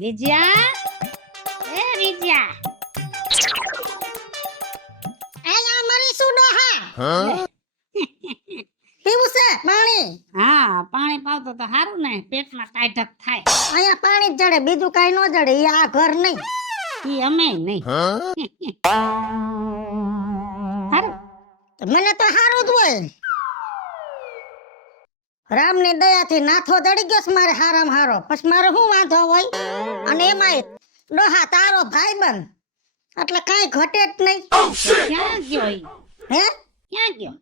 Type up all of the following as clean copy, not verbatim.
વિજયા, એ વિજયા, આયા મારી સુડો હા પીવું છે પાણી? હા પાણી પાવતો તો સારું ને, પેટમાં ટાઢક થાય. અહીંયા પાણી જ જડે, બીજું કાઈ ન જડે. ઈ આ ઘર નહીં. ઈ અમે નહીં. સારું તો મને તો હારું જ હોય. રામની દયાથી નાથો જડી ગયો છે મારે હારામ હારો. પછી મારે શું વાંધો હોય? અને એમાંય ડોહા તારો ભાઈબંધ, એટલે કાંઈ ઘટે જ નહીં. ક્યાં ગયો ઈ? હે? ક્યાં ગયો?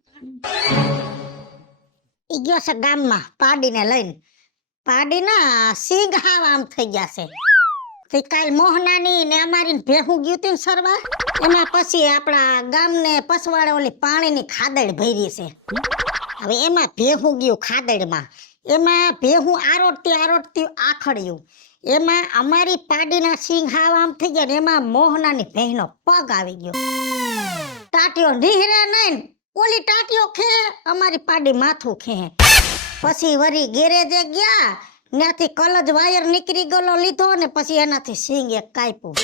ઈ ગયો છે ગામમાં પાડીને લઈને. પાડીના સિંગ હાવ આમ થઈ ગયા છે. તે કાલ મોહનાની ને અમારી ભેહું ગયું તું સરવા, એમાં પછી આપણા ગામને પસવાડે ઓલી પાણીની ખાદડ ભરી છે. હવે એમાં ભેહું ગયું ખાદડમાં. એમાં ભેહું આરોટતી આખડ્યું. એમાં અમારી પાડીના સિંગ હાવ આમ થઈ ગયા ને એમાં મોહનાની ભેહનો પગ આવી ગયો. ટાટીઓ નીહરે નહીં, ઓલી ટાટીઓ ખે, અમારી પાડી માથું ખે. પછી વરી ગેરેજે ગયા, ત્યાંથી કલજ વાયર નીકળી ગયેલો લીધો ને પછી એનાથી સિંગ એક કાપ્યું.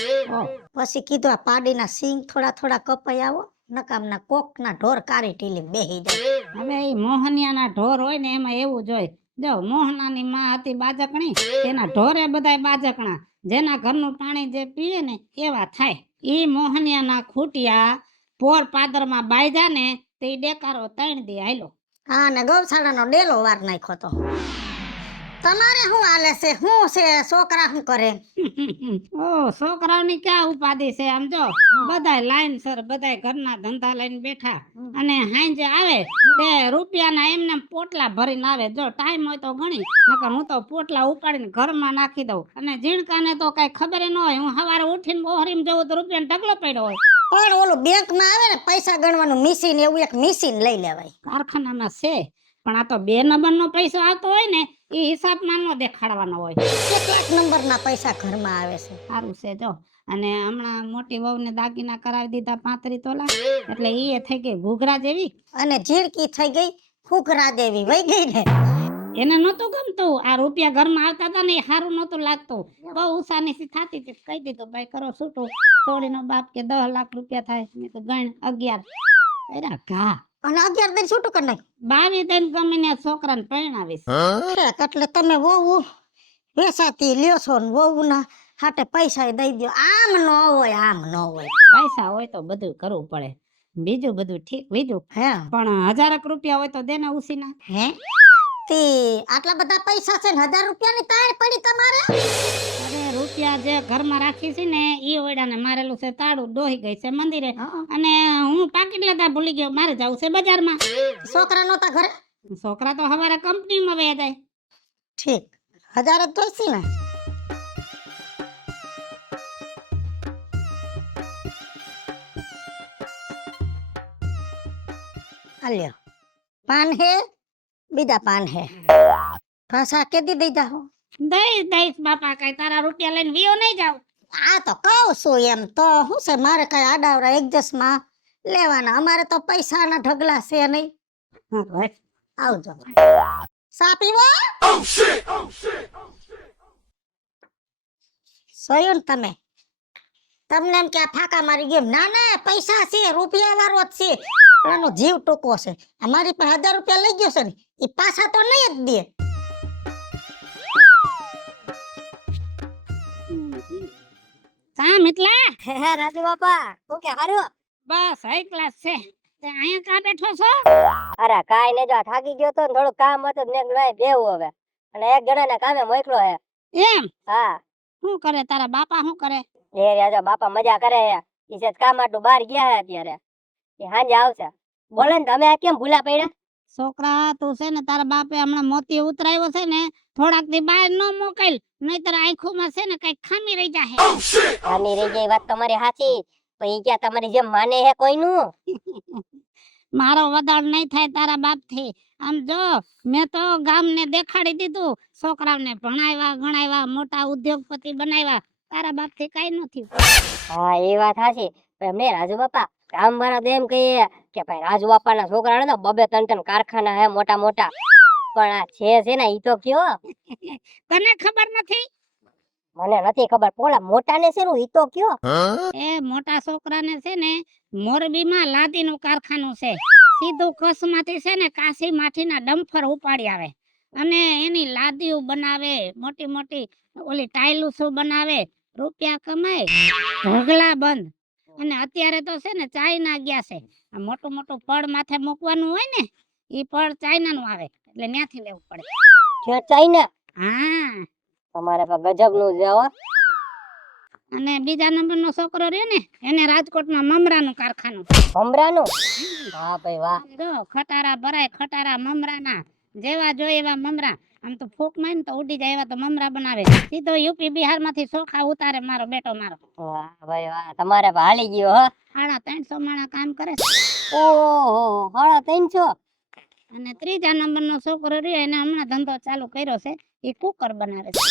પછી કીધું આ પાડીના સિંગ થોડા કપાઈ આવો, નકામના કોકના ઢોર કારી ટીલી બેહી જાય. હવે ઈ મોહનિયાના ઢોર હોય ને એમાં એવું જ હોય. જો મોહનાની માં હતી બાજકણી, એના ઢોરે બધાય બાજકણા. જેના ઘરનું પાણી જે પીવે ને એવા થાય. ઈ મોહનિયાના ખૂટિયા પોર પાદરમાં બાયજા ને તે ડેકારો 3 દી હાલ્યો. હા ને ગૌશાળાનો ડેલો વાર નાખ્યો તો. તમારે શું હાલે છે? શું છે? છોકરા શું કરે? ઓ છોકરાઓની ક્યાં ઉપાધિ છે? આમ જો બધાય લાઈન સર બધાય ઘરના ધંધા લઈને બેઠા, અને હાંજે આવે તે રૂપિયાના એમને પોટલા ભરીને આવે. જો ટાઈમ હોય તો ગણી, નકર હું તો પોટલા ઉપાડીને ઘરમાં નાખી દઉં. અને ઝીણકાને તો કઈ ખબર ન હોય. હું સવારે ઉઠીને બોહરીમાં જવું તો રૂપિયાનો ઢગલો પડ્યો હોય. પણ ઓલું બેંકમાં આવે ને પૈસા ગણવાનું મશીન, એવું એક મશીન લઈ લેવાય. કારખાનામાં છે, પણ આ તો 2 નંબરનો પૈસો આવતો હોય ને એ હિસાબમાં ન દેખાડવાનો હોય. કેટલાક નંબરના પૈસા ઘરમાં આવે છે. સારું છે જો. અને હમણાં મોટી વહુને દાગીના કરાવી દીધા 35 તોલા, એટલે ઈ થઈ ગઈ ઘૂઘરા જેવી. અને ઝીણકી થઈ ગઈ ખુખરા દેવી વહી ગઈ ને. એને નહોતું ગમતું આ રૂપિયા ઘરમાં આવતા હતા ને, એ સારું નહોતું લાગતું. બહુ ઉસાનીસી થતી હતી. કહી દીધું ભાઈ કરો છૂટું. છોડીનો બાપ કે 10 લાખ રૂપિયા થાય. મેં તો ગણ 11. એરા ઘા. અને 11 દિન છૂટું કરી નાખ. 22 દિન ગમીને છોકરાને પરણાવીશ. એટલે તમે વહુ વેસાતી લ્યો છો ને વહુના હાટે પૈસા દઈ દો. આમ ન હોય, આમ ન હોય. પૈસા હોય તો બધું કરવું પડે, બીજું બધું ઠીક બીજું. હે પણ 1000 રૂપિયા હોય તો દેના ઉસીના. હે તે આટલા બધા પૈસા છે ને 1000 રૂપિયાની તાળ પડી તમારે? અરે રૂપિયા જે ઘરમાં રાખી છે ને ઈ ઓયડાને મારેલું છે તાળું, ડોહી ગઈ છે મંદિરે, અને હું પાકીટ લેતા ભૂલી ગયો. મારે જવું છે બજારમાં. છોકરા નહોતા ઘરે? છોકરા તો હવારે કંપનીમાં વયા જાય. ઠીક, 1000 જ જોઈશે ને? આલ્યો પાન હે, બીજા પાન હે. પાછા કેદી દઈ જાહો? દઈશ બાપા, કઈ તારા રૂપિયા લઈને વિયો નહીં જાવ. આ તો કહું છું એમ તો. શું છે મારે કઈ આડાવડા એડજસ્ટમાં લેવાના. અમારે તો પૈસાના ઢગલા છે નહીં. આવજો. સા પીવો? સોયું ને તમે? તમને એમ કે આ ફાકા મારી ગયો. ના ના, પૈસા છે, રૂપિયા વાળો જ છે. એનો જીવ ટૂંકો છે. અમારી પાસે 1000 રૂપિયા લઈ ગયો છે ને, એ પાછા તો નહીં જ દે. કા મિતલા? હે રાજુ બાપા, તું કે હારું? બસ હાઈ ક્લાસ છે. તે અહીંયા કા બેઠો છો? અરે કાઈ ને, જો થાકી ગયો તો થોડું કામ હતું ને લઈ બેવું હવે. અને એક જણાને કામે મોકલો હે. એમ? હા. શું કરે તારા બાપા? શું કરે? એ રાજા બાપા મજા કરે હે. ઈ છે કામ આટલું બહાર ગયા હે અત્યારે. એ હાંજે આવશે. બોલે ને તમે કેમ ભૂલા પડ્યા? છોકરા તું છે ને તારા બાપે હમણાં મોતી ઉતરાવ્યો છે ને, થોડાક દી બહાર ન મોકલ, નહીતર આંખોમાં છે ને કઈ ખામી રહી જાહે. આની રહી ગઈ વાત તમારી સાચી. પણ ઈ ક્યાં તમારી જેમ માને હે કોઈનું? મારો વદાળ નહીં થાય તારા બાપ થી. આમ જો મેં તો ગામને દેખાડી દીધું, છોકરાઓને ભણાવ્યા ગણાવ્યા, મોટા ઉદ્યોગપતિ બનાવ્યા. તારા બાપ થી કઈ નથી. હા એ વાત સાચી. પણ એમને રાજુ બાપા ગામ વાળા તો એમ કહીએ કે ભાઈ રાજુ બાપાના છોકરાને તો 2-3 કારખાના હે મોટા મોટા. પણ આ છે ને ઈ તો કયો? તને ખબર નથી? મને નથી ખબર પોલા મોટા ને શેનું ઈ તો કયો એ મોટા છોકરાને છે ને મોરબીમાં લાદીનું કારખાનું છે. સીધું કચ્છમાંથી છે ને કાશી માટીના ડમ્ફર ઉપાડી આવે અને એની લાદીઓ બનાવે, મોટી મોટી ઓલી ટાઇલ્સો બનાવે, રૂપિયા કમાય, ઢગલા બંધ. અને અત્યારે તો છે ને ચાઇના ગયા છે. આ મોટું મોટું પડ માથે મૂકવાનું હોય ને ઈ પડ ચાઇનાનું આવે એટલે ત્યાંથી લેવું પડે. છે ચાઇના હા. તમારે તો ગજબ નું છે હો અને બીજા નંબરનો છોકરો રહ્યો ને એને રાજકોટમાં મમરાનું કારખાનું. ભમરાનું વાહ ભાઈ વાહ જો ખટારા ભરાય, ખટારા મમરાના જેવા જોઈએ એવા મમરા. આમ તો ફૂક મારે ને તો ઉડી જાય એવા તો મમરા બનાવે. સીધો યુપી બિહાર માંથી ચોખા ઉતારે મારો બેટો મારો. વાહ ભાઈ વાહ તમારે તો હાલી ગયો હો 350 માણા કામ કરે છે. ઓહો 350 અને ત્રીજા નંબરનો છોકરો રહ્યો એને હમણાં ધંધો ચાલુ કર્યો છે. એ કુકર બનાવે છે.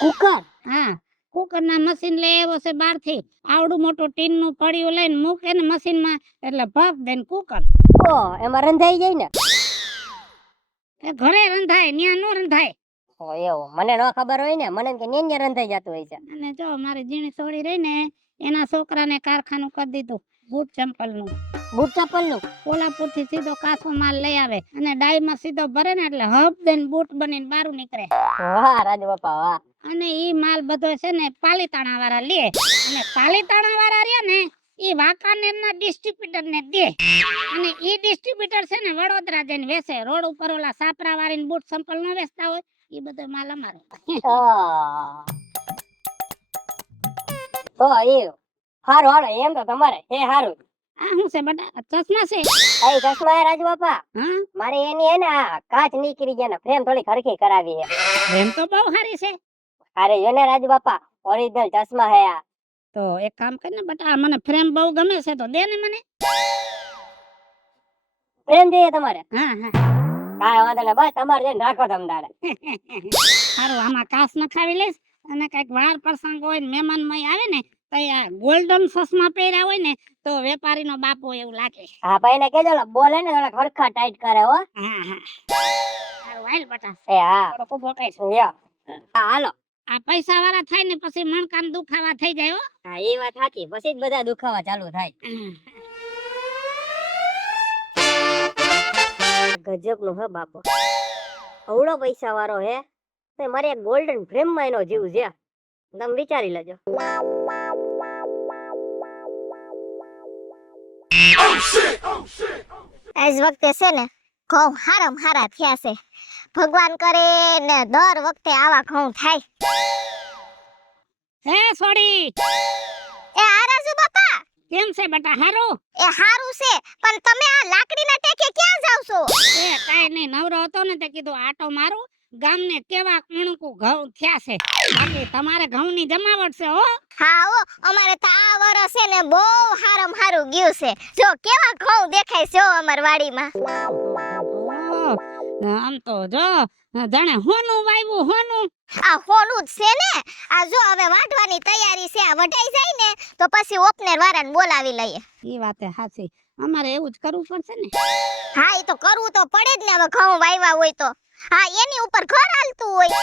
કુકર હા, કુકર ના મશીન લઈ આવ્યો છે બહાર થી. આવડું મોટું ટીન નું પડિયું લઈને મૂકે ને મશીન માં એટલે ભગ દઈને કુકર. ઓ એમાં રંધાઈ જાય ને એ ઘરે રંધાય, ન્યા નો રંધાય. ઓ એવું મને ન ખબર હોય ને મને એમ કે ન્યા રંધાઈ જતું હોય છે અને જો મારી ઝીણી છોડી રહી ને એના છોકરાને કારખાનું કરી દીધું બૂટ ચંપલ નું. બૂટ ચપ્પલ નું કોલ્હાપુર થી સીધો કાચો માલ લઈ આવે અને ડાઈ માં સીધો ભરે ને એટલે હબ દઈને બૂટ બનીને બારું નીકળે. વાહ રાજુ બાપા વાહ અને ઈ માલ બધો છે ને પાલીતાણા વાળા લે અને પાલીતાણા વાળા રહ્યા ને ઈ વાંકાનેર ના ડિસ્ટ્રીબ્યુટર ને દે અને ઈ ડિસ્ટ્રીબ્યુટર છે ને વડોદરા જઈને વેચે. રોડ ઉપર ઓલા સાપરા વાળીને બૂટ ચંપલ ન વેચતા હોય ઈ બધો માલ અમારો. તો એ હારું હાલો એમ તો તમારે હે હારું આ શું છે બટા? ચશ્મા છે? એ ચશ્મા હે રાજુ બાપા હા, મારે એની હે ને આ કાચ નીકળી ગયા ને ફ્રેમ થોડી હરખી કરાવી હે એમ તો બહુ સારી છે. અરે જો ને રાજુ બાપા ઓરિજિનલ ચશ્મા હે આ તો એક કામ કર ને બટા, મને ફ્રેમ બહુ ગમે છે તો દે ને મને. ફ્રેમ જોઈએ તમારે હા હા કાંઈ વાંધો ને બસ તમારે જઈને રાખો તમ તારે સારું, આમાં કાચ નખાવી લઈશ અને કઈક વાર પ્રસંગ હોય ને મહેમાન મય આવે ને તો આ ગોલ્ડન ચશ્મા પહેર્યા હોય ને તો વેપારીનો બાપો એવું લાગે. હા ભાઈ ને કેજો બોલે ને થોડા ખરખા ટાઈટ કરે હો હા હા સારું હાલ બટા, એ હા થોડોક ઊભો થઈશ. લ્યો હા હાલો આ પૈસા વાળા થાય ને પછી મણકામ દુખાવા થઈ જાય હો. હા એ વાત સાચી પછી જ બધા દુખાવા ચાલુ થાય ગજબ નો હે બાપો અવળો પૈસા વાળો હે તો મારે એક ગોલ્ડન ફ્રેમ માં એનો જીવ છે તમે વિચારી લેજો આજ વખતે છે ને ઘઉં હારામ હારા થયા છે. ભગવાન કરે ને દર વખતે આવા ઘઉં થાય. હે છોડી, એ આરાજુ બાપા કેમ છે બટા? હારું? એ હારું છે પણ તમે આ લાકડીના ટેકે ક્યાં જાવ છો? એ કાઈ નહીં, નવરો હતો ને તે કીધું આટો મારું, ગામને કેવા કણકુ ઘઉં થયા છે. બાકી તમારે ઘઉંની જમાવટ છે હો. હા ઓ અમારે તો આ વરસ છે ને બહુ હારામ હારું ગયું છે. જો કેવા ઘઉં દેખાય છે હો અમાર વાડીમાં. ઓહ, આમ તો જો જાણે હોનું વાવ્યું હોનું. આ હોનું જ છે ને. આ જો હવે વાઢવાની તૈયારી છે. આ વઢાઈ જાય ને તો પછી ઓપનેર વાળાને બોલાવી લઈએ. ઈ વાતે સાચી, અમારે એવું જ કરવું પડશે ને. હા એ તો કરવું તો પડે જ ને હવે ઘઉં વાવ્યા હોય તો. હા એની ઉપર ઘર હાલતું હોય.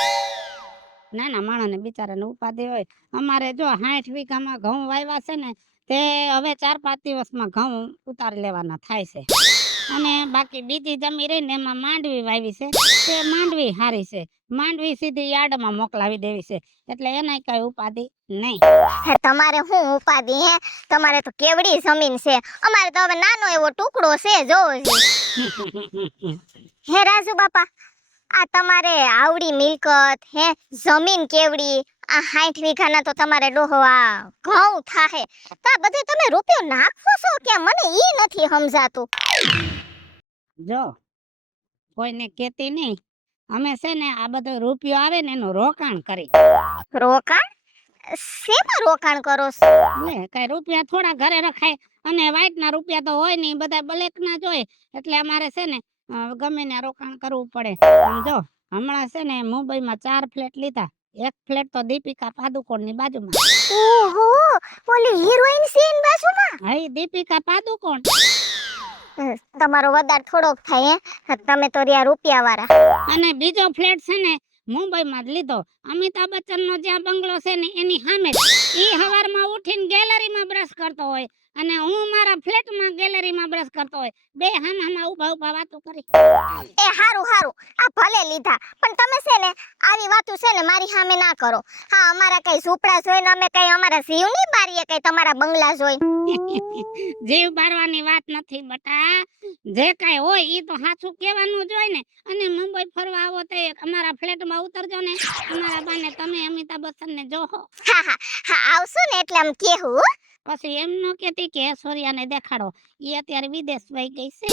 નાના માણસને બિચારાને ઉપાધિ હોય. અમારે જો 60 વીઘામાં ઘઉં વાવ્યા છે ને તે હવે 4-5 દિવસમાં ઘઉં ઉતારી લેવાના થાય છે. અને બાકી બીજી જમી રહી ને એમાં માંડવી વાવી છે તે માંડવી હારી છે. માંડવી સીધી યાર્ડમાં મોકલાવી દેવી છે એટલે એનાય કઈ ઉપાધિ નહીં. હે તમારે શું ઉપાધિ હે? તમારે તો કેવડી જમીન છે. અમારે તો હવે નાનો એવો ટુકડો છે જોવો છે. હે રાજુ બાપા આ તમારે આવડી મિલકત હે જમીન કેવડી આ 60 વીઘાના તો તમારે ડોહવા ઘઉં થાહે તો આ બધું તમે રૂપિયો નાખો છો કે મને ઈ નથી સમજાતું. જો કોઈને કેતી નહીં, અમે છે ને આ બધો રૂપિયો આવે ને એનું રોકાણ કરી. રોકાણ? શેમાં રોકાણ કરો છો? લે કઈ રૂપિયા થોડા ઘરે રખાય અને વાઈટના રૂપિયા તો હોય ને બધા બ્લેકના જ હોય એટલે અમારે છે ને ગમે ને રોકાણ કરવું પડે. સમજો હમણાં છે ને મુંબઈમાં 4 ફ્લેટ લીધા. એક ફ્લેટ તો દીપિકા પાદુકોણની બાજુમાં. ઓહો ઓલી હિરોઈન છે એની બાજુમાં. હઈ દીપિકા પાદુકોણ. તમારો વધાર થોડોક થાય હે તમે તો રહ્યા રૂપિયા વાળા. અને બીજો ફ્લેટ છે ને મુંબઈમાં જ લીધો. અમિતાભ બચ્ચનનો જ્યાં બંગલો છે ને એની સામે જ. ઈ હવારમાં ઉઠીને ગેલેરીમાં બ્રશ કરતો હોય અને હું મારા ફ્લેટમાં ગેલેરીમાં બ્રશ કરતો હોય. બે હામાં ઊભા વાતો કરી. એ હારું હારું આ ભલે લીધા પણ તમે છે ને આવી વાતો છે ને મારી સામે ના કરો. હા અમારા કઈ ઝૂંપડા જોઈને અમે કઈ અમારા જીવ ની બારીએ કઈ તમારા બંગલા જોઈ. જીવ બારવાની વાત નથી બટા. જે કાઈ હોય ઈ તો સાચું કહેવાનું જ હોય ને. અને મુંબઈ ફરવા આવો તો અમારા ફ્લેટમાં ઉતરજો ને. અમારા બાને તમે અમિતાભ બચ્ચનને જોહો. હા હા હા આવશું ને એટલે આમ કેહું. પછી એમ ન કહેતી કે ઐશ્વર્યાને દેખાડો. ઈ અત્યારે વિદેશ વઈ ગઈ છે.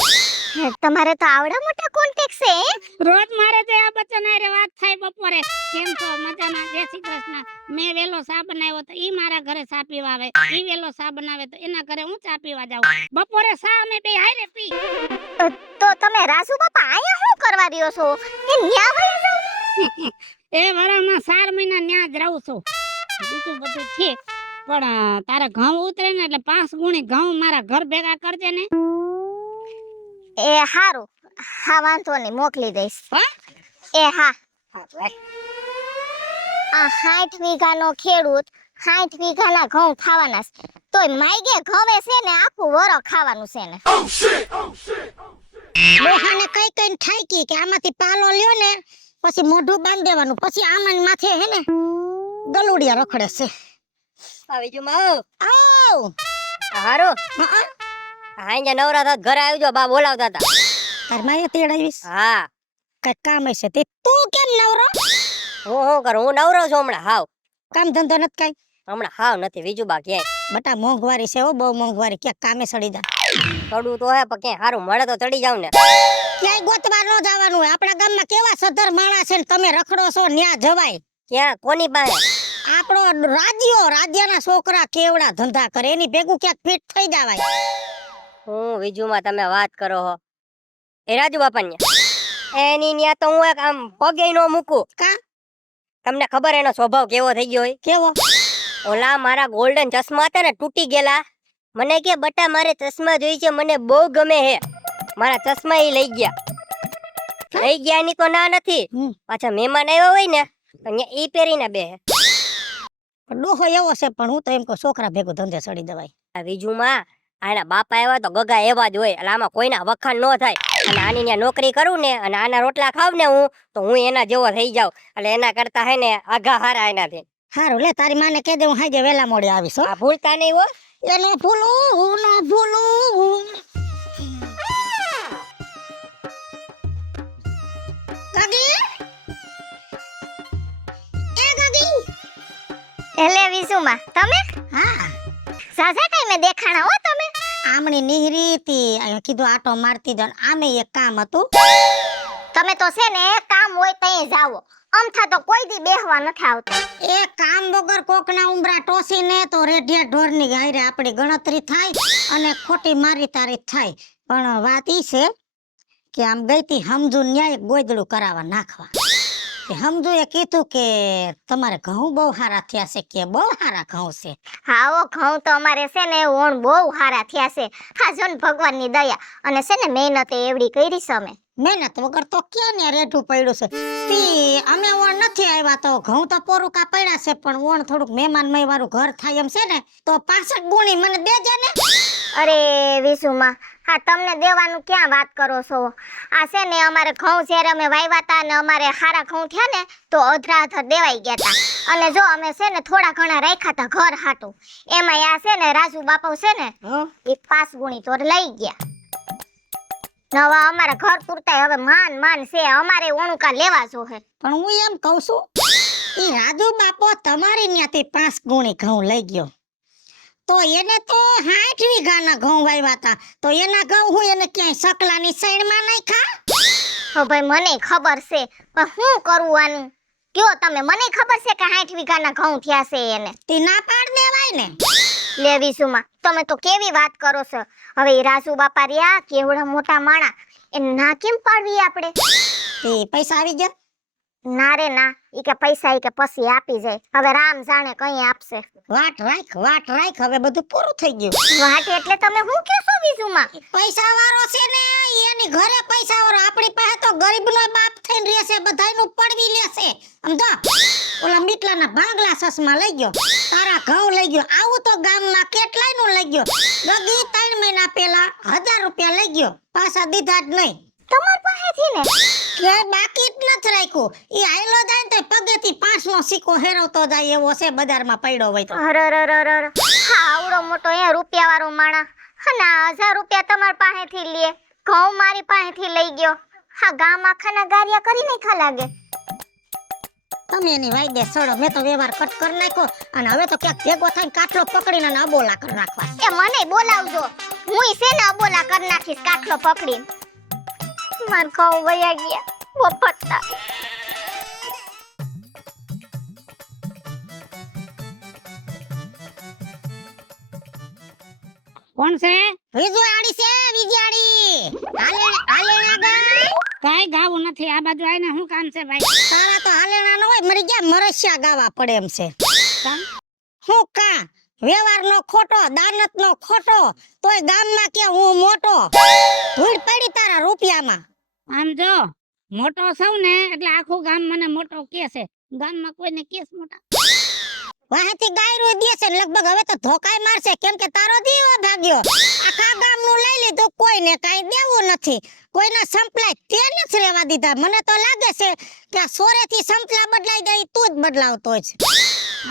તમારે તો આવડા મોટા કોન્ટેક્ટ છે હે? રોજ મારે જયા બચ્ચન હારે વાત થાય બપોરે. કેમ છો મજામાં? જય શ્રી કૃષ્ણ. મેં વેલો ચા બનાવ્યો તો ઈ મારા ઘરે ચા પીવા આવે. ઈ વેલો ચા બનાવે તો એના ઘરે હું ચા પીવા જાઉં. બપોરે ચા અમે બે હારે પી. તો તમે રાજુ બાપા આયા શું કરવા રહ્યો છો? એ ન્યા વયા જાવ. એ વરામાં 4 મહિના ન્યા જ રહું છું. બીજું બધું ઠીક. પણ તારે ઘઉં ઉતરે ને એટલે 5 ગુણી ઘઉં મારા ઘર ભેગા કરજે ને. એ હારું હા વાંધો નહીં મોકલી દઈશ. હા? એ હા આ 60 વીઘાનો ખેડૂત 60 વીઘાના ઘઉં ખાવાના છે. તોય માયગે ઘવે છે ને આખું વરો ખાવાનું છે ને. લોહાને કઈ કઈ ઠાકી કે આમાંથી પાલો લ્યો ને પછી મોઢું બાંધી દેવાનું પછી આમાં માથે હે ને ગલુડિયા રખડે છે. આવી જો માં આવ હારું હાંજે નવરા થાત ઘરે આવજો બા બોલાવતા હતા. તાર માએ તેડાવીશ હા કઈ કામ હશે તે તું કેમ નવરો? હું કરું હું નવરો છું હમણાં હાવ. કામ ધંધો નથી કઈ? હમણાં હાવ નથી બીજું બા ક્યાંય. બટા મોંઘવારી છે હો બહુ મોંઘવારી. ક્યાં કામે સડી જા. થોડું તો હે પણ ક્યાંય હારું મળે તો ચડી જાવ ને. ક્યાંય ગોતવા ન જવાનું હોય. આપણા ગામમાં કેવા સદ્ધર માણસ છે ને તમે રખડો છો ન્યા જવાય. ક્યાં કોની પાસે? આપણો રાજ્યના છોકરા કેવડા ધંધા કરે એની ભેગું ક્યાંક ફિટ થઈ જવાય. હું બીજુમાં તમે વાત કરો હો એ રાજુ બાપા એની ન્યા તો હું એક આમ પગે નો મૂકું. કા? તમને ખબર એનો સ્વભાવ કેવો થઈ ગયો હોય? કેવો? ઓલા મારા ગોલ્ડન ચશ્મા હતા ને તૂટી ગયેલા મને કે બટા મારે ચશ્મા જોઈ છે મને બહુ ગમે હે. મારા ચશ્મા ઈ લઈ ગયા ની તો ના નથી. પાછા મહેમાન આવ્યા હોય ને અહીંયા ઈ પહેરીને બેહે. ડોહો એવો છે પણ હું તો એમ કહું છોકરા ભેગું ધંધે સડી જવાય. આ બીજુમાં આના બાપા આવ્યા તો ગગા એવા જ હોય એટલે આમાં કોઈના વખાણ ન થાય. અને આની ત્યાં નોકરી કરું ને અને આના રોટલા ખાવ ને હું તો હું એના જેવો થઈ જાઉં. એટલે એના કરતા હે ને આઘા હારા એનાથી. હારું લે તારી માને કહી દે હું હાજે વેલા મોડે આવીશ હો. આ ભૂલતા નહીં હો. એનો ભૂલું હું ન ભૂલું. ગાગી એ ગાગી એટલે વિસુમાં તમે હા સાસા ટાઈમે દેખાણા હો તમે. આમણી નિહરી તી અહીંયા કીધું આટો મારતી જાન આમે એક કામ હતું. તમે તો છે ને કામ હોય તઈ જાવો. અમથા તો કોઈ દી બેહવા નથી આવતા. એ કામ વગર કોકના ઉમરા ટોસીને તો રેઢિયા ઢોરની ગાયરે આપણી ગણતરી થાય અને ખોટી મારી તારી થાય. પણ વાત ઈ છે કે આમ ગઈતી સમજુ ન્યાય ગોદડું કરાવવા નાખવા. કે સમજુએ કીધું કે તમારે ઘઉં બહુ સારા થયા છે કે બહુ સારા ઘઉં છે. હાઓ ઘઉં તો અમારે છે ને ઓણ બહુ સારા થયા છે. હા જોન ભગવાનની દયા અને છે ને મહેનત એવડી કરી છે અમે. મહેનત વગર તો ક્યાં ને રેઠું પડ્યું છે. તી અમે ઓણ નથી આવ્યા તો ઘઉં તો પોરુકા પડ્યા છે પણ ઓણ થોડુંક મહેમાનમય વાળું ઘર થાય એમ છે ને તો 65 ગુણી મને દેજે ને. અરે વિસુમાં હા તમને દેવાનું ક્યાં વાત કરો છો? આ છે ને અમારે ઘઉં જ્યારે અમે વાવ્યા હતા ને અમારે સારા ઘઉં થયા ને તો અધરા અધર દેવાઈ ગયા હતા. અને જો અમે છે ને થોડા ઘણા રાખ્યા હતા ઘર હાટું એમાં આ છે ને રાજુ બાપુ છે ને એ 5 ગુણી તો લઈ ગયા. નવા અમારા ઘર પૂરતા હવે માન છે અમારે ઓણુકા લેવા જો હે. પણ હું એમ કહું છું ઈ રાજુ બાપો તમારી ન્યાથી 5 ગુણી ઘઉં લઈ ગયો તો એને તો 60 વીઘાના ઘઉં વાવ્યા હતા તો એના ઘઉં હું એને ક્યાંય સકલાની સાઈડમાં નાખ્યા. હો ભાઈ મને ખબર છે પણ હું કરું આનું કયો તમે. મને ખબર છે કે 60 વીઘાના ઘઉં થયા છે એને. તી ના પાડ દેવાય ને. લે વિસુમાં તમે તો કેવી વાત કરો છો. હવે ઈ રાજુ બાપા રહ્યા કેવડા મોટા માણા એ ના કેમ પાડવી આપણે? તી પૈસા આવી ગયા? ના રે ના ઈ કે પૈસા ઈ કે પછી આપી જાય. હવે રામ જાણે કઈ આપશે. વાટ રાખ હવે બધું પૂરું થઈ ગયું. વાટ એટલે તમે હું કહો છો વિસુમાં? પૈસા વાળો છે ને એની ઘરે પૈસા વાળો આપણી પાસે તો ગરીબનો બાપ થઈને રહેશે, બધાયનું પડવી લેશે. સમજો? ઓલા મીટલાના ભાંગલા સસમાં લઈ ગયો, તારા ઘઉં લઈ ગયો. આવું તો ગામમાં કેટલાયનું લઈ ગયો. ગગી 3 મહિના પહેલા 1000 રૂપિયા લઈ ગયો, પાછા દીધા જ નહીં. તમાર પાસેથી ને કે બાકી જ નથી રાખ્યું. ઈ આયલો જાય ને તો પગેથી 5 નો સિક્કો હેરવતો જાય એવો છે બજારમાં પડ્યો હોય તો. અરરરરર. હા આવડો મોટો એ રૂપિયા વાળો માણા અને 1000 રૂપિયા તમાર પાસેથી લે, ઘઉં મારી પાસેથી લઈ ગયો. હા ગામ આખાના ગારિયા કરી નાખા લાગે. તમે એની વાયદે સડો. મેં તો વ્યવહાર કટ કરી નાખ્યો અને હવે તો ક્યાંક ભેગો થઈને કાટલો પકડીને અને અબોલા કરી નાખવા. એ મને બોલાવજો, હુંય છે ને અબોલા કરી નાખીશ કાટલો પકડીને. માર ઘઉં વયા ગયા વફતતા. કોણ છે? વિજયાડી છે, વિજયાડી. હાલેણા ગા. કાઈ ગાવું નથી. આ બાજુ આવીને શું કામ છે ભાઈ? તારા તો હાલેણા ન હોય, મરી ગયા મરસ્યા ગાવા પડે એમ છે. કામ? હું કા વ્યવહારનો ખોટો, દાનતનો ખોટો, તોય ગામમાં કે હું મોટો. ધૂળ પડી તારા રૂપિયામાં. આમ જો મોટો સૌ ને એટલે આખું ગામ મને મોટો કે છે. ગામમાં કોઈને કેસ મોટા. વાહેથી ગાયરું દે છે, લગભગ હવે તો ધોકાય મારશે, કેમ કે તારો દીવો ભાગ્યો. આખા ગામનું લઈ લીધું, કોઈને કાઈ દેવું નથી. કોઈના સંપલાય તે નથી રહેવા દીધા. મને તો લાગે છે કે સોરેથી સંપલા બદલાઈ જાય તું જ બદલાવતો છે.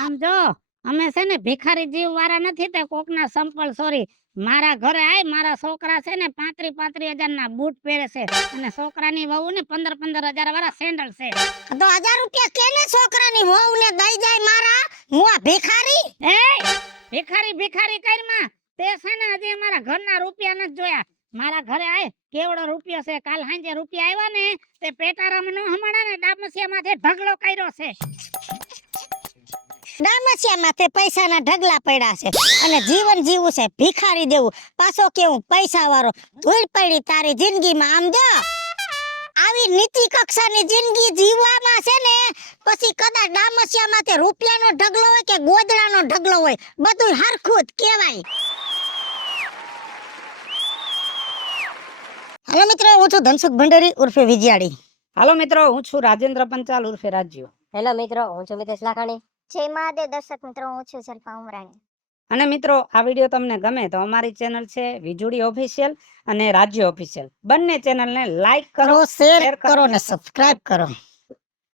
આમ જો અમે છે ને ભિખારી જીવ વાળા નથી તે કોકના સંપલ સોરી. મારા ઘરે આય, મારા છોકરા છે ને 35,000 ના બૂટ પહેરે છે અને છોકરાની વહુ ને 15,000 વાળા સેન્ડલ છે. તો 1000 રૂપિયા કેને છોકરાની વહુને દઈ જાય મારા? હું આ ભિખારી? એ ભિખારી ભિખારી કરમાં તે છે ને હજી અમારા ઘરના રૂપિયા નથી જોયા. મારા ઘરે આય, કેવડો રૂપિયો છે. કાલ સાંજે રૂપિયા આવ્યા ને તે પેટારામ નો હમણાં ને ડામસિયા માથે ઢગલો કર્યો છે. ડામસિયા માથે પૈસાના ઢગલા પડ્યા છે અને જીવન જીવું છે ભિખારી દેવું. પાછો કેવું પૈસા વાળો. ધૂળ પડી તારી જિંદગીમાં. આમ જો આવી નીતિ કક્ષાની જિંદગી જીવવામાં છે ને પછી કદાચ ડામસિયા માથે રૂપિયાનો ઢગલો હોય કે ગોદડાનો ઢગલો હોય, બધું હરખું જ કહેવાય. હાલો મિત્રો, હું છું ધનસુખ ભંડારી ઉર્ફે વિજયાડી. હાલો મિત્રો, હું છું રાજેન્દ્ર પંચાલ ઉર્ફે રાજ્યો. હેલો મિત્રો, હું છું મિતેશ લાખાણી. જય મહાદેવ દર્શક મિત્રો, હું છું શિલ્પા ઉમરાણી. અને મિત્રો, આ વિડીયો તમને ગમે તો અમારી ચેનલ છે વિજુડી ઓફિશિયલ અને રાજ્ય ઓફિશિયલ. બંને ચેનલને લાઈક કરો, કરો, શેર કરો ને સબસ્ક્રાઇબ કરો.